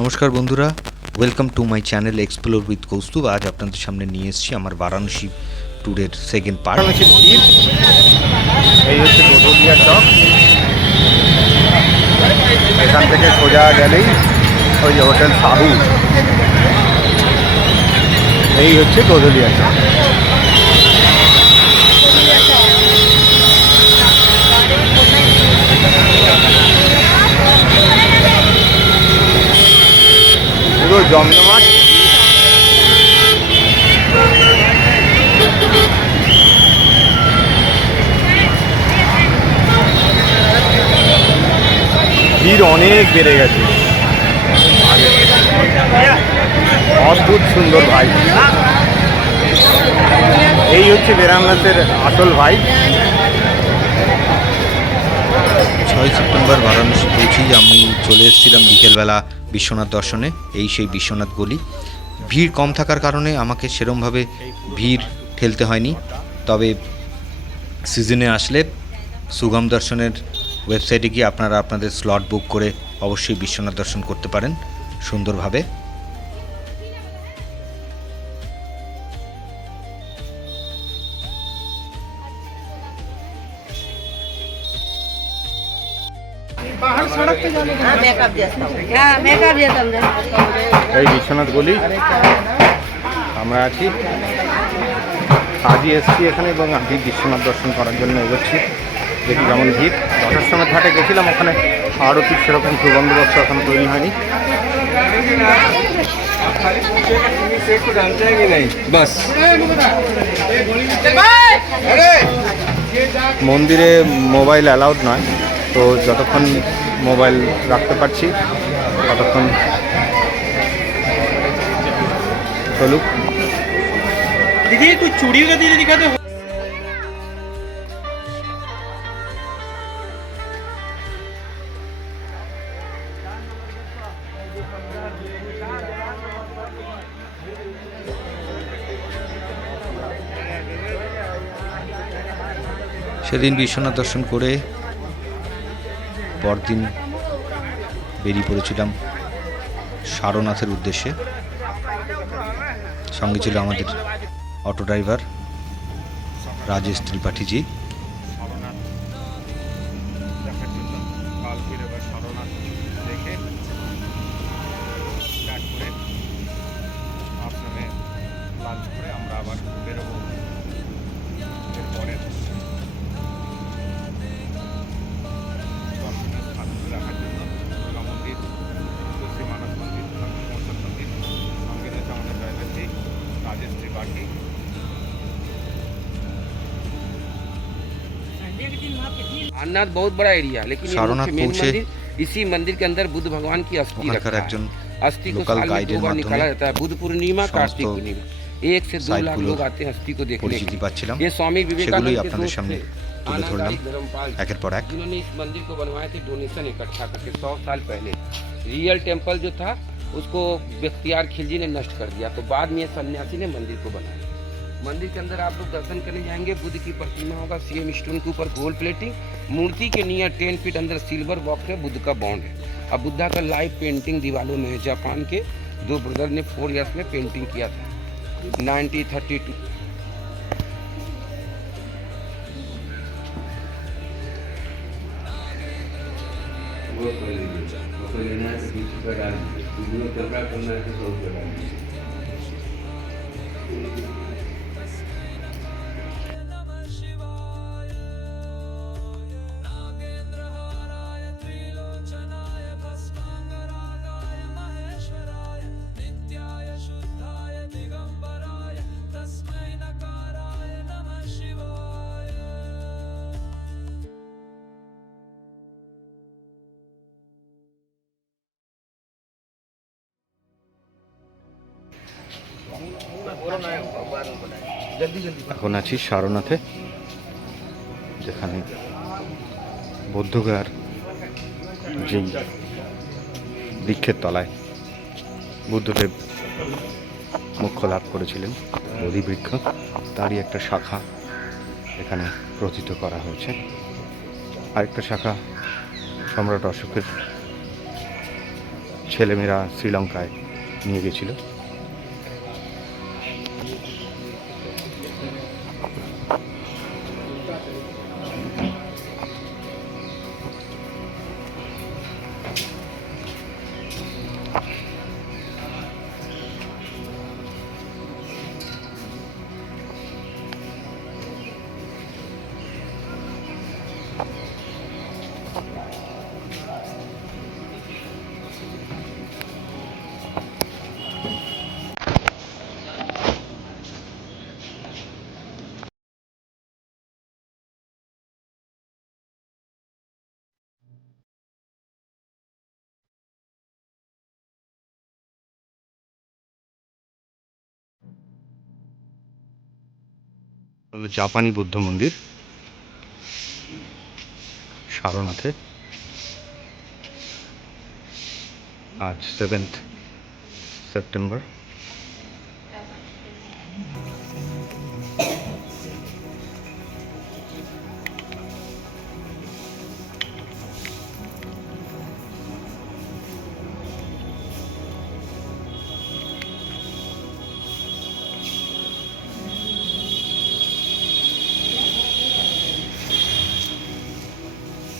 নমস্কার বন্ধুরা welcome to my channel explore with Kaustubh আজ আপনাদের সামনে নিয়ে এসেছি আমার বারাণসী ট্যুরের সেকেন্ড পার্ট এই হচ্ছে গোদলিয়া চক। এখান থেকে সোজা গেলেই ওই যে হোটেল সাহু। এই হচ্ছে গোদলিয়া চক। জমজমাট। ভিড় অনেক বেড়ে গেছে। অদ্ভুত সুন্দর ভাই এই হচ্ছে বেরামনাথের আসল ভাই ছয় সেপ্টেম্বর বারাণসী পৌঁছেই আমি চলে এসেছিলাম বিকেলবেলা বিশ্বনাথ দর্শনে, এই সেই বিশ্বনাথ গলি। ভিড় কম থাকার কারণে আমাকে সেরমভাবে ভিড় ঠেলতে হয়নি। তবে সিজনে আসলে সুগম দর্শনের ওয়েবসাইটে গিয়ে আপনারা আপনাদের স্লট বুক করে অবশ্যই বিশ্বনাথ দর্শন করতে পারেন সুন্দরভাবে। এই বিশ্বনাথ গলি আমরা আছি। আজই এসছি এখানে এবং আজই বিশ্বনাথ দর্শন করার জন্য এগোচ্ছি। দেখি যেমন ভিড়। দশার সময় ঘাটে গেছিলাম, ওখানে আরও ঠিক সেরকম সুবন্দোবস্ত এখন তৈরি হয়নি। মন্দিরে মোবাইল অ্যালাউড নয়, তো যতক্ষণ মোবাইল রাখতে পারছি। ততক্ষণ চলুক। দিদি তুই চুরি দেখাতে সেদিন বিশ্বনাথ দর্শন করে পরদিন বেরিয়ে পড়েছিলাম সারনাথের উদ্দেশ্যে। সঙ্গে ছিল আমাদের অটো ড্রাইভার রাজেশ ত্রিপাঠীজি अन्नाथ बहुत बड़ा एरिया लेकिन इसी मंदिर के अंदर बुद्ध भगवान की अस्थि अस्थि को साल में दो बार निकाला जाता है बुद्ध पूर्णिमा कार्तिक पूर्णिमा। एक से दो लाख लोग आते हैं अस्थि को देखने के लिए। ये स्वामी विवेकानंद के जिन्होंने इस मंदिर को बनवाए थे डोनेशन इकट्ठा करके सौ साल पहले। रियल टेंपल जो था उसको बख्तियार खिलजी ने नष्ट कर दिया। तो बाद में सन्यासी ने मंदिर को बनाया। मंदिर के अंदर आप लोग दर्शन करने जाएँगे। बुद्ध की प्रतिमा होगा सीएम स्टोन के ऊपर गोल्ड प्लेटिंग मूर्ति के नियर टेन फीट अंदर सिल्वर बॉक्स है, बुद्ध का बॉन्ड है। अब बुद्धा का लाइव पेंटिंग दीवारों में है, जापान के। दो ब्रदर ने फोर इयर्स में पेंटिंग किया था। नाइनटीन थर्टी टू लेना है। तो बीच पर डाल दीजिए वीडियो कैमरा करना है तो सौ रुपये डाल दीजिए এখন আছি সারনাথে, যেখানে বৌদ্ধগার যেই বৃক্ষের তলায় বুদ্ধদেব মোক্ষ লাভ করেছিলেন বোধি বৃক্ষ তারই একটা শাখা এখানে প্রথিত করা হয়েছে। আরেকটা শাখা সম্রাট অশোকের ছেলেমেয়েরা শ্রীলঙ্কায় নিয়ে গেছিল। হলো জাপানি বুদ্ধ মন্দির সারনাথে। আজ সেভেন্থ সেপ্টেম্বর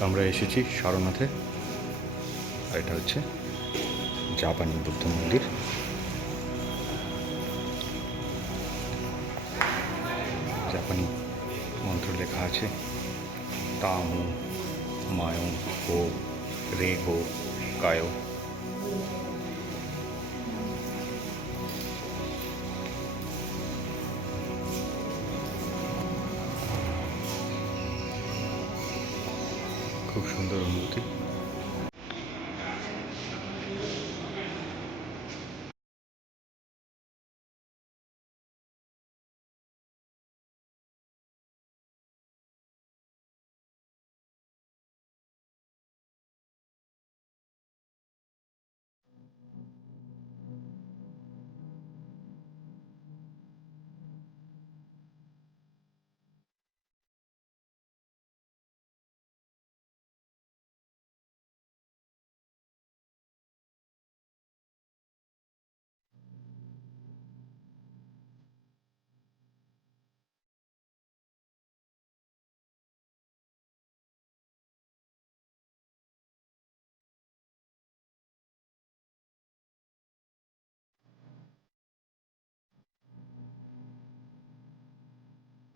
আমরা এসেছি সারনাথে। আর এটা হচ্ছে জাপানি বুদ্ধ মন্দির। জাপানি মন্ত্র লেখা আছে, তামু, মায়ং হো রে হো কায়ো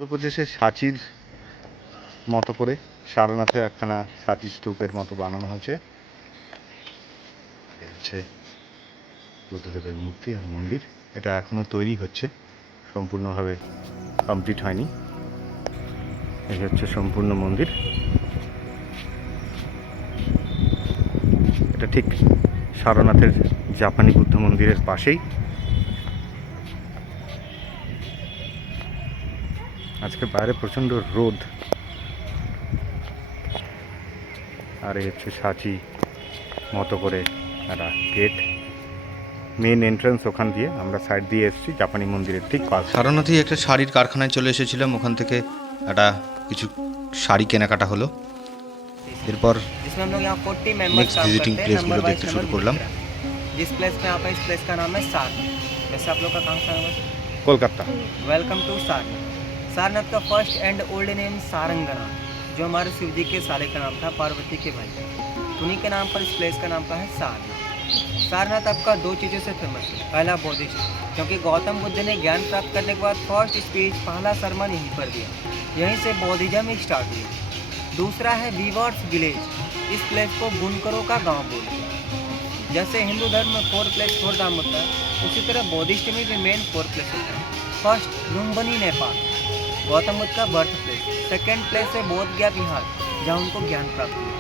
উত্তরপ্রদেশের সাঁচির মতো করে সারনাথে একখানা সাঁচি স্তূপের মতো বানানো হয়েছে। হচ্ছে বুদ্ধদেবের মূর্তি আর মন্দির। এটা এখনও তৈরি হচ্ছে, সম্পূর্ণভাবে কমপ্লিট হয়নি। এই হচ্ছে সম্পূর্ণ মন্দির। এটা ঠিক সারনাথের জাপানি বুদ্ধ মন্দিরের পাশেই। আজকে বাইরে প্রচণ্ড রোদ আর এই হচ্ছে সাঁচি মতো করে একটা গেট মেন এন্ট্রান্স ওখান দিয়ে আমরা সাইড দিয়ে এসেছি জাপানি মন্দিরের ঠিক পাশে সারনাথেই একটা শাড়ির কারখানায় চলে এসেছিলাম ওখান থেকে একটা কিছু শাড়ি কেনাকাটা হলো এরপর जिसमें हम लोग यहाँ फोर्टी मेंबर्स Next काम visiting करते हैं place नंबर गुलो वाइज देखते नंबर शुरू करलाम। बुक करा। जिस प्लेस पे आप हैं, इस प्लेस का नाम है सारनाथ वैसे आप लोग का कहाँ से है কলকাতা वेलकम टू सारनाथ सारनाथ का first and old name Sarangana, जो हमारे शिव जी के साले का नाम था, पार्वती के भाई। उन्हीं के नाम पर इस प्लेस का नाम का है सारनाथ। सारनाथ आपका दो चीज़ों से फ़ेमस है। पहला बौद्धिस्ट, क्योंकि गौतम बुद्ध ने ज्ञान प्राप्त करने के बाद फ़र्स्ट स्पीच पहला सरमन यहीं पर दिया। यहीं से बौद्धिज्म स्टार्ट हुई। दूसरा है वीवर्स विलेज इस प्लेस को बुनकरों का गाँव बोलते हैं। जैसे हिंदू धर्म में फोर प्लेस फोर धाम होता है, उसी तरह बौद्धिस्ट में भी मेन फोर प्लेस होता है। फ़र्स्ट लुम्बनी नेपाल। गौतम बुद्ध का बर्थ प्लेस। सेकेंड प्लेस है बोध गया बिहार जहाँ उनको ज्ञान प्राप्त हुआ।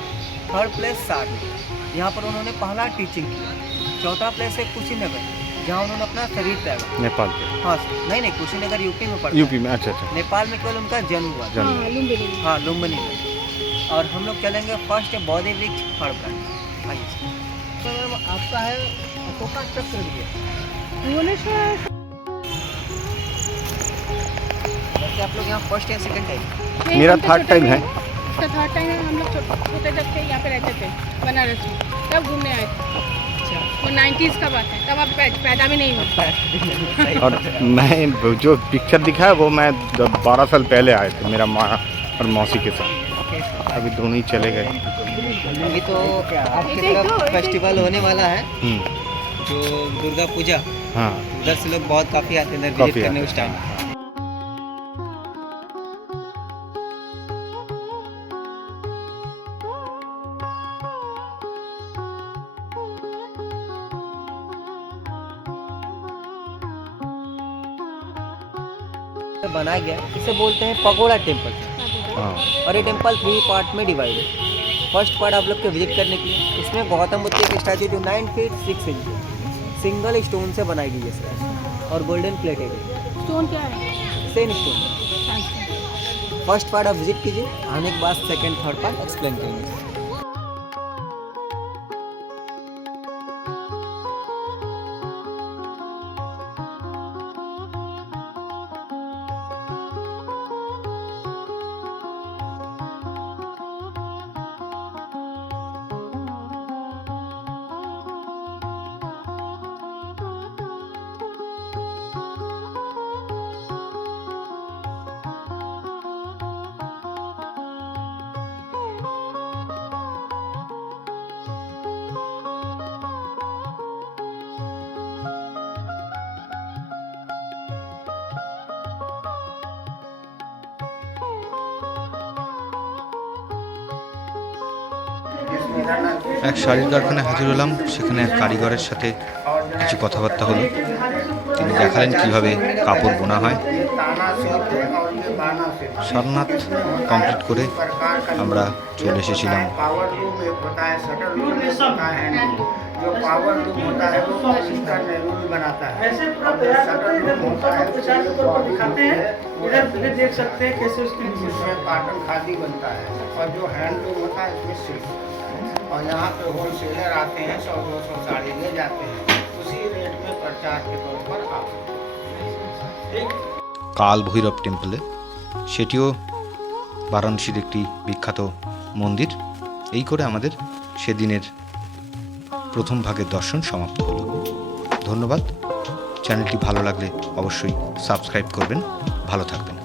थर्ड प्लेस सारनाथ यहाँ पर उन्होंने पहला टीचिंग किया। चौथा प्लेस है कुशीनगर जहाँ उन्होंने अपना शरीर त्यागा नेपाल के। हाँ नहीं नहीं कुशीनगर यूपी में पड़ता यूपी में अच्छा अच्छा। नेपाल में केवल उनका जन्म हुआ। जन्म हाँ लुम्बनी में। और हम लोग चलेंगे फ़र्स्ट बौद्ध वृक्ष थर्ड ब्रांच आइए। तो आपका है अशोका चक्र भी है। वैसे आप लोग यहाँ फ़र्स्ट या सेकंड टाइम मेरा थर्ड टाइम है। इसका थर्ड टाइम है हम लोग छोटे जब थे यहाँ पे रहते थे बनारस में। तब घूमने आए थे। अच्छा। वो नाइन्टीज़ का बात है तब आप पैदा भी नहीं हुए। और मैं जो पिक्चर दिखा है वो मैं बारह साल पहले आए थे मेरा माँ और मौसी के साथ। अभी दोनों ही चले गए। अभी तो आपकी तरफ़ फेस्टिवल होने वाला है। हम्म, जो दुर्गा पूजा हाँ। उधर से लोग बहुत काफ़ी आते हैं काफ़ी करने उस टाइम इसे बोलते हैं पगोड़ा टेंपल हाँ। और ये टेंपल थ्री पार्ट में डिवाइड है। फ़र्स्ट पार्ट आप लोग के विज़िट करने के लिए। इसमें गौतम बुद्ध की स्टैचू जो nine feet six inch single stone से बनाई गई है सर और गोल्डन प्लेटेड है स्टोन क्या है? सेम स्टोन फ़र्स्ट पार्ट आप विज़िट कीजिए। आने के बाद सेकेंड थर्ड पार्ट एक्सप्लेन करेंगे। এক শাড়ির কারখানায় হাজির হলাম সেখানে এক কারিগরের সাথে কিছু কথাবার্তা হলো তিনি দেখালেন কিভাবে কাপড় বোনা হয় সারনাথ কমপ্লিট করে আমরা চলে এসেছিলাম पावर लूम एक होता है शटर लूम एक होता है हैंड लूम जो पावर लूम होता है वो पॉलिस्टर नेहरू भी बनाता है और जो शटर लूम होता है उसके लिए body दिखाते हैं loom इधर है, इधर देख सकते हैं कैसे उसकी इसमें कॉटन खादी बनता है और जो हैंड लूम होता है इसमें सिल्क और यहाँ पे होलसेलर आते हैं सौ दो सौ साड़ी ले जाते हैं उसी रेट में प्रचार के तौर पर आप কাল ভৈরব টেম্পলে সেটিও বারাণসীর একটি বিখ্যাত মন্দির এই করে আমাদের সেদিনের প্রথম ভাগের দর্শন সমাপ্ত হলো ধন্যবাদ চ্যানেলটি ভালো লাগলে অবশ্যই সাবস্ক্রাইব করবেন ভালো থাকবেন